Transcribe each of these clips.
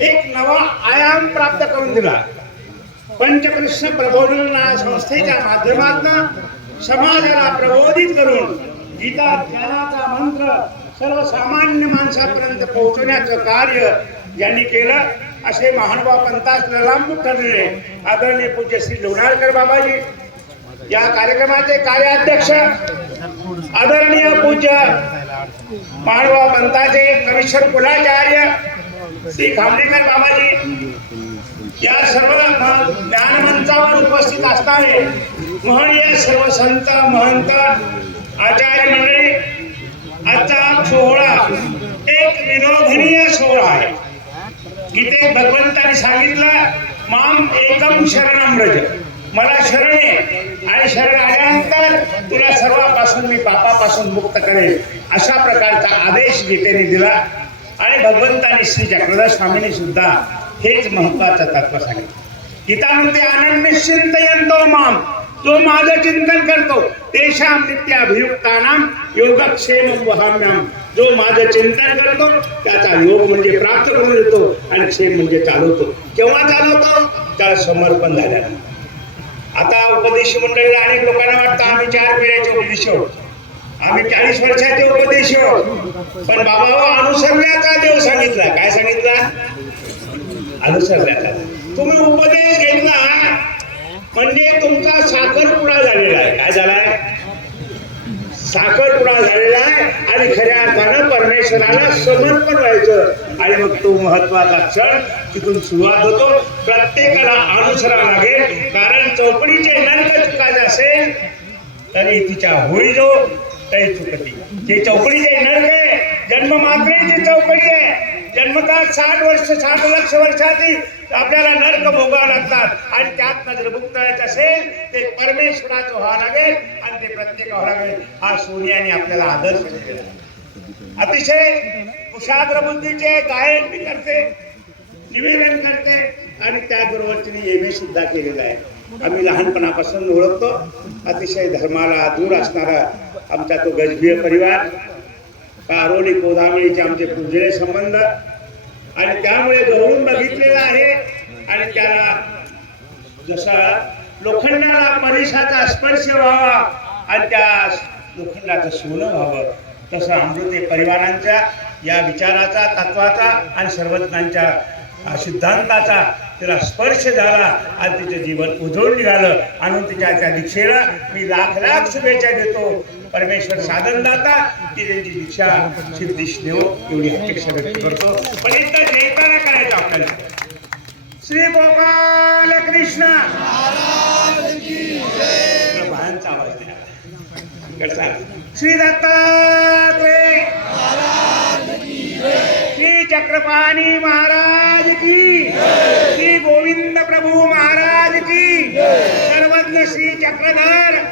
एक नवा आयाम प्राप्त करून दिला. पंचकृष्ण प्रबोधन संस्थेच्या माध्यमातून समाजाला प्रबोधित करून गीता ज्ञानाचा मंत्र सर्वसामान्य माणसापर्यंत पोहोचवण्याचं कार्य ज्यांनी केलं असे महानुभाव पंथास लांब ठरलेले आदरणीय पूज्य श्री लोणारकर बाबाजी, या कार्यक्रमाचे कार्याध्यक्ष आदरणीय पूज्य महानुभाव पंथाचे कमिशनर कुलाचार्य श्री खांडेकर बाबाजी, या सर्व ज्ञानमंचावर उपस्थित असणारे महनीय सर्व संत महंत आचार्य मंडळी, आजचा सोहळा एक विनोदनीय सोहळा आहे. इथे भगवंताने सांगितलं, माम एकम शरणम व्रज, मला शरण ये आणि शरण आल्यानंतर तुला सर्वापासून मी पापापासून मुक्त करेल, अशा प्रकारचा आदेश गीतेने दिला. आणि भगवंतांनी श्री चक्रधर स्वामींनी सुद्धा हेच महत्वाचं तत्व सांगितलं. गीता म्हणते, अनन्य चिंतयन्तो माम, जो माझं चिंतन करतो तेषां नित्याभियुक्तानां योगक्षेमं वहाम्यहम्, जो माझं चिंतन करतो त्याचा योग म्हणजे प्राप्त करून येतो आणि क्षेम म्हणजे चालवतो. केव्हा चालवतो? त्याला समर्पण झाल्यानंतर. आता उपदेश मंडळीला अनेक लोकांना वाटतं आम्ही 4 पिढ्याचे उपदेश आहोत, आम्ही 40 वर्षाचे उपदेश आहोत. पण बाबा अनुसरण्याचा देव सांगितला. काय सांगितला? अनुसरण्याचा. तुम्ही उपदेश घेतला म्हणजे तुमचा साखरपुडा झालेला आहे. काय झालाय? साखरपुडा झालेला आहे आणि खऱ्या अर्थानं परमेश्वराला समर्पण व्हायचं. आणि मग तो महत्वाचा क्षण तिथून सुरुवात होतो. प्रत्येकाला अनुसरावं लागेल, कारण चौकडीचे नरक चुकायचे असेल तरी तिच्या होळी जो काही चुकती. ते चौकडीचे नरक आहे, जन्म मात्रेची चौकडी आहे. जन्मतात 60 वर्ष 60 लक्ष वर्षाची आपल्याला नरक भोगावं लागतात आणि त्यात जर मुक्त व्हायचं असेल ते परमेश्वराचं व्हावं लागेल आणि ते प्रत्येक व्हावं लागेल. हा सोनियाने आपल्याला आदर्श दिलेला. अतिशय कुशाग्र बुद्धीचे गायन बी करते, निवेदन करते आणि त्याबरोबर तिने MA सुद्धा केलेला आहे. आम्ही लहानपणापासून ओळखतो. अतिशय धर्माला दूर असणारा आमचा तो गजबीय परिवार, कारोली कोदामळीचे आमचे पुजले संबंध, आणि त्यामुळे जवळून बघितलेला आहे. आणि त्याला जसा लोखंडाला परिसाचा स्पर्श व्हावा आणि त्या लोखंडाचं सोनं व्हावं, तसं अमृते परिवारांच्या या विचाराचा, तत्वाचा आणि सर्वज्ञांच्या सिद्धांताचा तिला स्पर्श झाला आणि तिचं जीवन उजळून निघालं. आणि तिच्या त्या दीक्षेला मी लाख लाख शुभेच्छा देतो. परमेश्वर साधनदाता ती त्यांची दीक्षा सिद्धीश देव एवढी अपेक्षा व्यक्त करतो. पण इथं जयकारा करायचा आपल्याला. श्री गोपाल कृष्ण बाळांचा आवाज द्या. श्री दत्तात्रय, श्री चक्रपाणी महाराज की, श्री गोविंद प्रभु महाराज की, सर्वज्ञ श्री चक्रधर,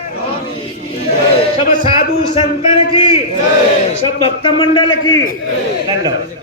सब साधु संतन की, सब भक्त मंडल की. धन्यवाद.